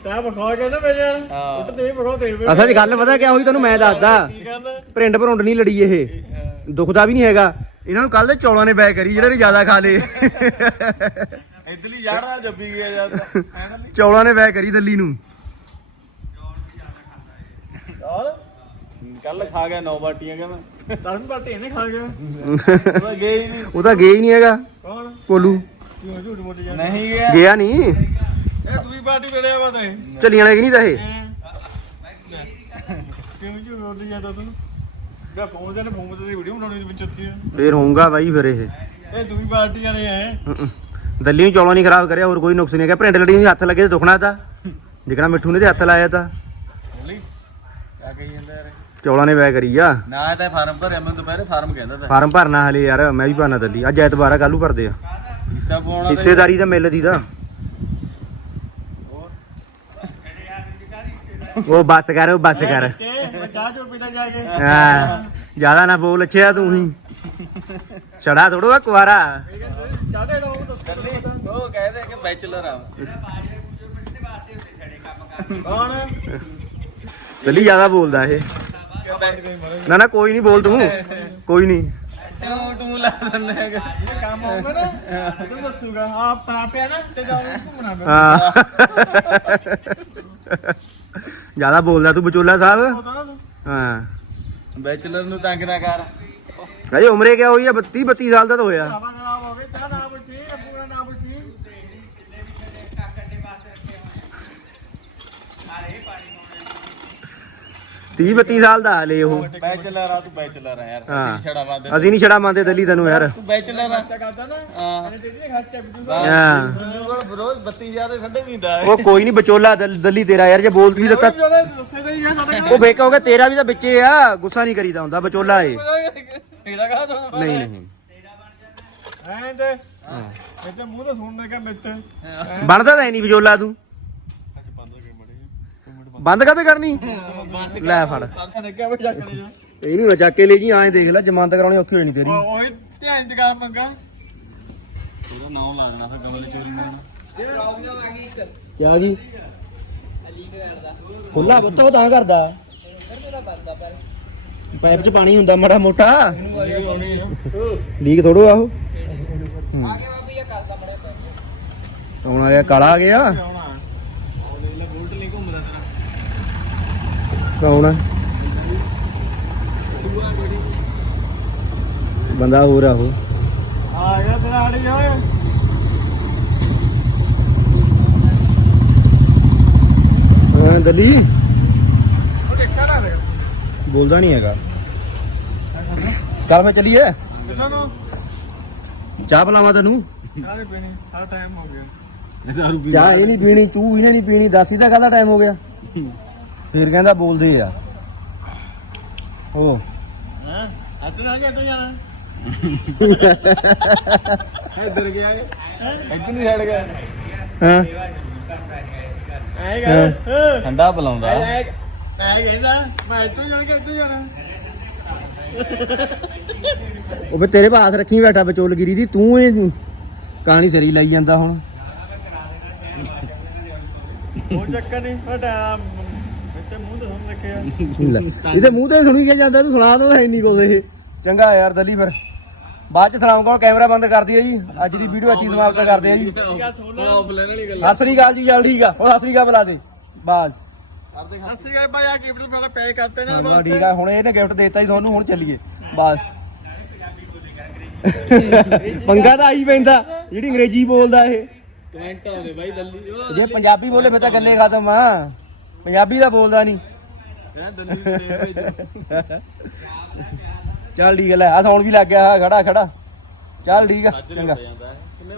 ਤੈਂ ਪਖਾ ਕੇ ਨਾ ਮੇਰੇ ਨਾਲ ਹਾਂ। ਉੱਟ ਤੇ ਪਖਾ ਤੇ ਅਸਲ 'ਚ ਗੱਲ ਪਤਾ ਕਿਆ ਹੋਈ ਤੁਹਾਨੂੰ ਮੈਂ ਦੱਸਦਾ। ਪ੍ਰਿੰਡ ਭਰੁੰਡ ਨਹੀਂ ਲੜੀ ਇਹ। ਦੁਖਦਾ ਵੀ ਨਹੀਂ ਹੈਗਾ। ਇਹਨਾਂ ਨੂੰ ਕੱਲ ਦੇ ਚੌਲਾਂ ਨੇ ਬੈ ਕਰੀ ਜਿਹੜੇ ਨੇ ਜ਼ਿਆਦਾ ਖਾ ਲਏ। ਇਦਲੀ ਯਾਰ ਨਾਲ ਜੱਬੀ ਗਿਆ ਜਾਂਦਾ ਚੌਲਾਂ ਨੇ ਬੈ ਕਰੀ ਦਿੱਲੀ ਨੂੰ। ਯਾਰ ਕੱਲ ਖਾ ਗਿਆ ਨੌ ਬਾਟੀਆਂ ਕਿ ਮੈਂ ਦਸ ਬਾਟੇ ਇਹਨੇ ਖਾ ਗਿਆ। ਉਹ ਗਏ ਹੀ ਨਹੀਂ। ਉਹ ਤਾਂ ਗਿਆ ਹੀ ਨਹੀਂ ਹੈਗਾ। ਕੌਣ? ਕੋਲੂ ਕਿਉਂ ਝੂਠ ਮੋਟੀ ਜਾਨ ਨਹੀਂ ਗਿਆ। ਗਿਆ ਨਹੀਂ। ਇਹ ਦੂਈ ਪਾਰਟੀ ਮਿਲਿਆ ਵਾ ਤੇ। ਚੱਲੀਆਂ ਵਾਲੇ ਕਿ ਨਹੀਂ ਤਾਂ ਇਹ? ਕਿਉਂ ਝੂਠ ਮੋਟੀ ਜਾਂਦਾ ਤੂੰ? ਮੈਂ ਫੋਨ ਤੇ ਫੋਨ ਤੇ ਵੀਡੀਓ ਬਣਾਉਣੀ ਵਿੱਚ ਉੱਥੇ। ਆ। ਫੇਰ ਹੋਊਗਾ ਬਾਈ ਫਿਰ ਇਹ। ਇਹ ਦੂਈ ਪਾਰਟੀ ਵਾਲੇ ਹਮ-ਹਮ। ਦਿੱਲੀ ਨੂੰ ਚੌਲਾਂ ਨਹੀਂ ਖਰਾਬ ਕਰਿਆ ਹੋਰ ਕੋਈ ਨੁਕਸ ਨਹੀਂ ਹੈਗਾ। ਪ੍ਰਿੰਡ ਲੜੀ ਨੂੰ ਹੱਥ ਲੱਗੇ ਤੇ ਦੁਖਣਾ ਤਾਂ। ਜਿਕਣਾ ਮਿੱਠੂ ਨੇ ਤੇ ਹੱਥ ਲਾਇਆ ਤਾਂ। ਬੋਲੀ ਕਿਆ ਕਹੀ ਜਾਂਦਾ ਯਾਰ। ਚੌਲਾਂ ਨੇ ਬੈ ਕਰੀ ਆ। ਨਾ ਤਾਂ ਫਾਰਮ ਭਰਿਆ ਮੈਂ ਦੁਪਹਿਰੇ ਫਾਰਮ ਕਹਿੰਦਾ ਤਾ। ਫਾਰਮ ਭਰਨਾ ਹਲੇ ਯਾਰ ਮੈਂ ਵੀ ਭਰਨਾ ਦਿੱਲੀ ਅੱਜ ਐਤਵਾਰ ਆ ਕੱਲੂ ਭਰਦੇ ਆ। ਹਿੱਸਾ ਪਾਉਣਾ ਤਾਂ ਹਿੱਸੇਦਾਰੀ ਤਾਂ ਮਿਲ ਦੀ ਤਾਂ। ਉਹ ਬੱਸ ਕਰ ਉਹ ਬੱਸ ਕਰ। ਕਿ ਮੈਂ ਚਾਹ ਚੋ ਪੀਣਾ ਜਾ ਕੇ ਹਾਂ ਜ਼ਿਆਦਾ ਨਾ ਬੋਲ ਅੱਛਿਆ ਤੂੰ ਹੀ। ਚੜਾ ਥੋੜੋ ਆ ਕੁਵਾਰਾ। ਚਾਹੇ ਰੋ ਕੱਲੀ ਉਹ ਕਹਦੇ ਕਿ ਬੈਚਲਰ ਆ। ਦਿੱਲੀ ਜ਼ਿਆਦਾ ਬੋਲਦਾ ਇਹ। ਨਾ ਨਾ ਕੋਈ ਨਹੀਂ ਬੋਲ ਤੂੰ। ਕੋਈ ਨਹੀਂ। ਟੂ ਟੂ ਲਾ ਦਿੰਦੇ ਹੈਗੇ ਇਹ ਕੰਮ ਹੋਊਗਾ ਨਾ ਤੈਨੂੰ ਦੱਸੂਗਾ ਆਪ ਤਾਂ ਪਿਆ ਨਾ ਤੇ ਜਾਓ ਘੁੰਮਣਾ ਹਾਂ। ਜ਼ਿਆਦਾ ਬੋਲਦਾ ਤੂੰ ਬਚੋਲਾ ਸਾਹਿਬ। ਤੂੰ ਹਾਂ। ਬੈਚਲਰ ਨੂੰ ਤੰਗ ਨਾ ਕਰ। ਅਜੇ ਉਮਰੇ ਕਿਆ ਹੋਈ ਆ? 32 32 ਸਾਲ ਦਾ ਤਾਂ ਹੋਇਆ। ਆਵਾ ਖਰਾਬ ਤਾਂ ਨਾ ਪੁੱਛੀ ਅੱਬੂ ਦਾ ਨਾ ਪੁੱਛੀ 30 32 ਸਾਲ ਦਾ ਹਲੇ ਉਹ। ਬੈਚਲਰ ਆ ਤੂੰ ਬੈਚਲਰ ਆ ਯਾਰ। ਹਾਂ। ਅਸੀਂ ਛੜਾ ਬੰਦ ਅਸੀਂ ਨਹੀਂ ਛੜਾ ਮੰਨਦੇ ਦਿੱਲੀ ਤੈਨੂੰ ਯਾਰ। ਤੂੰ ਬੈਚਲਰ ਆ। ਕਰਦਾ ਨਾ ਹਾਂ। ਇਹਨੇ ਦਿੱਤੀ ਖਰਚਾ ਬਿੱਦੂ ਹਾਂ। ਮੈਨੂੰ ਕੋਲ ਰੋਜ਼ 32000 ਦੇ ਠੰਡੇ ਪੀਂਦਾ ਹੈ ਉਹ ਕੋਈ ਨਹੀਂ ਬਚੋਲਾ ਦਿਲ- ਦਿੱਲੀ ਤੇਰਾ ਯਾਰ ਜੇ ਬੋਲ ਵੀ ਦਿੱਤਾ ਦੱਸੇ ਤਾਂ ਹੀ ਆ ਸਾਡੇ ਉਹ ਵੇਖਾ ਹੋਗਾ ਤੇਰਾ ਵੀ ਤਾਂ ਵਿੱਚੇ ਆ। ਗੁੱਸਾ ਨਹੀਂ ਕਰੀਦਾ ਹੁੰਦਾ ਬਚੋਲਾ ਏ ਮੇਰਾ ਕਹਾ ਤੁਹਾਨੂੰ ਨਹੀਂ ਨਹੀਂ। ਐਂ ਤੇ ਇੱਥੇ ਮੂੰਹ ਤਾਂ ਸੁਣਨੇ ਕਾ ਮਿੱਤ ਬਣਦਾ ਤਾਂ ਹੈ ਨਹੀਂ ਬਚੋਲਾ ਤੂੰ ਅੱਜ ਬੰਦ ਹੋ ਗਏ ਬੜੇ ਬੰਦ ਕਾਤੇ ਕਰਨੀ? ਲੈ ਫੜ। ਨੇ ਕਿਹਾ ਬਈ ਚੱਕ ਲਿਆ ਇਹ ਨਹੀਂ ਚੱਕ ਕੇ ਲੈ ਜੀ ਐਂ ਦੇਖ ਲੈ ਜ਼ਮਾਨਤ ਕਰਾਉਣੀ ਔਖੀ ਹੋਣੀ ਤੇਰੀ। ਉਹ ਹੀ ਧਿਆਨ ਚ ਕਰ ਮੰਗਾ। ਉਹਦਾ ਨਾਮ ਲਾ ਦੇਣਾ ਫਿਰ ਕਮਲ ਚੋਰੀ ਨੇ ਪ੍ਰੋਬਲਮ ਆ ਗਈ ਇੱਕ ਕੀ ਆ ਗਈ ਅਲੀ ਘਰ ਦਾ ਖੁੱਲਾ ਪੁੱਤ ਉਹ ਤਾਂ ਕਰਦਾ। ਫਿਰ ਮੇਰਾ ਬੰਦਾ ਪਰ ਪਾਈਪ 'ਚ ਪਾਣੀ ਹੁੰਦਾ ਮਾੜਾ ਮੋਟਾ। ਲੀਕ ਥੋੜੋ ਆਹੋ ਆ ਕੇ ਬਾਬੂ ਇਹ ਕਰਦਾ ਮੜਾ ਹੁਣ ਆ ਗਿਆ ਕਾਲਾ ਆ ਗਿਆ ਬੋਲਟ ਨਹੀਂ ਘੁੰਮਦਾ ਤੇਰਾ ਕੌਣ ਬੰਦਾ ਹੋਰ ਆ ਉਹ। ਆ ਗਿਆ ਤੇਰਾ ਆੜੀ ਓਏ ਹਾਂ ਦਲੀ ਦੇ ਬੋਲਦਾ ਨਹੀਂ ਹੈਗਾ। ਚੱਲ ਮੈਂ ਚਲੀਏ। ਚਾਹ ਪਿਲਾਵਾਂ ਤੈਨੂੰ। ਸਾਰੇ ਪੀਣੀ ਸਾਰਾ ਟਾਈਮ ਹੋ ਗਿਆ ਇਹ ਦਾਰੂ ਪੀ ਚਾਹ ਇਹ ਨਹੀਂ ਪੀਣੀ ਚੂ ਇਹਨੇ ਨਹੀਂ ਪੀਣੀ ਦੱਸ ਹੀ ਤਾਂ ਕਾਹਦਾ ਟਾਈਮ ਹੋ ਗਿਆ? ਫੇਰ ਕਹਿੰਦਾ ਬੋਲਦੇ ਆ। ਉਹ ਹਾਂ? ਅੱਜ ਨਾ ਕਿੱਥੇ ਜਾਣਾ? ਇੱਧਰ ਗਿਆ ਇਹ ਇੱਧਰ ਨਹੀਂ ਛੱਡ ਗਿਆ। ਹਾਂ? ਠੰਡਾ ਪਲਾਉਂਦਾ ਐ ਐ ਕਹਿੰਦਾ ਮੈਂ ਇੱਥੋਂ ਜਾਣਾ ਕਿ ਜਾਣਾ? ਉਹ ਵੀ ਤੇਰੇ ਬਾਤ ਰੱਖੀ ਬੈਠਾ ਵਿਚੋਲਗਿਰੀ ਦੀ ਤੂੰ ਇਹ ਕਹਾਣੀ ਸਰੀ ਲਾਈ ਜਾਂਦਾ ਹੁਣ। ਉਹ ਚੱਕਰ ਨਹੀਂ ਫਟਾ ਇੱਥੇ ਮੂੰਹ ਤੇ ਸੁਣ ਰੱਖਿਆ। ਲੈ, ਇਹਦੇ ਮੂੰਹ ਤੇ ਸੁਣੀ ਕੇ ਜਾਂਦਾ ਤੂੰ ਸੁਣਾ ਦੋ ਹੈ ਨਹੀਂ ਕੁਛ ਇਹ। ਚੰਗਾ ਯਾਰ ਦਲੀ ਫਿਰ। ਬਾਅਦ ਚ ਸੁਣਾਉਂਗਾ ਹੁਣ ਕੈਮਰਾ ਬੰਦ ਕਰ ਦਿਓ ਜੀ। ਅੱਜ ਦੀ ਵੀਡੀਓ ਅੱਛੀ ਸਮਾਪਤ ਕਰਦੇ ਆ ਜੀ। ਆਫਲਾਈਨ ਵਾਲੀ ਗੱਲ ਸਤਿ ਸ੍ਰੀ ਅਕਾਲ ਜੀ ਚੱਲ ਠੀਕ ਆ। ਹੁਣ ਸਤਿ ਸ੍ਰੀ ਅਕਾਲ ਬੁਲਾ ਦੇ। ਬਾਸ ਅਸੀਂ ਗਏ ਭਾਈ ਆ ਗਿਫਟ ਪਹਿਲਾਂ ਪੇ ਕਰਤੇ ਨਾ ਬਸ ਠੀਕ ਆ ਹੁਣ ਇਹਨੇ ਗਿਫਟ ਦੇਤਾ ਜੀ ਤੁਹਾਨੂੰ ਹੁਣ ਚੱਲੀਏ। ਬਸ ਪੰਗਾ ਤਾਂ ਆਈ ਪੈਂਦਾ ਜਿਹੜੀ ਅੰਗਰੇਜ਼ੀ ਬੋਲਦਾ ਇਹ। ਕਮੈਂਟ ਆਉਂਦੇ ਬਾਈ ਦੱਲੀ ਜੇ ਪੰਜਾਬੀ ਬੋਲੇ ਫਿਰ ਤਾਂ ਗੱਲੇ ਖਤਮ ਆ। ਪੰਜਾਬੀ ਦਾ ਬੋਲਦਾ ਨਹੀਂ ਹੈ ਦੱਲੀ ਨੂੰ ਦੇ ਭੇਜ। ਚੱਲ ਠੀਕ ਹੈ ਲੈ ਆ ਸੌਣ ਵੀ ਲੱਗ ਗਿਆ ਖੜਾ ਖੜਾ। ਚੱਲ ਠੀਕ ਆ ਚੰਗਾ। ਕਿੰਨੇ